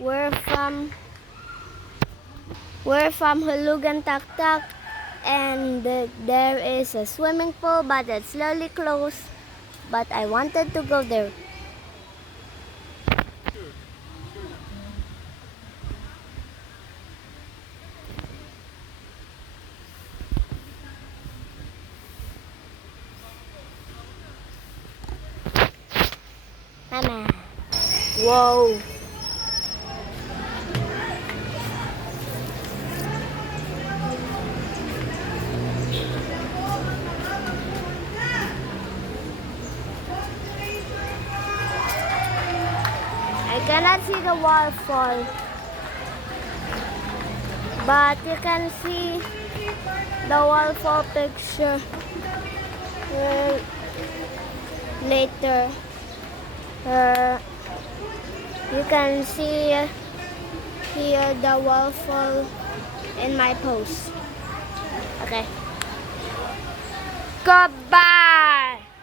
We're from Hulugan Taktak, and there is a swimming pool, but it's slowly closed. But I wanted to go there. Mama. Whoa. I cannot see the waterfall, but you can see the waterfall picture later. You can see here the waterfall in my post. Okay. Goodbye.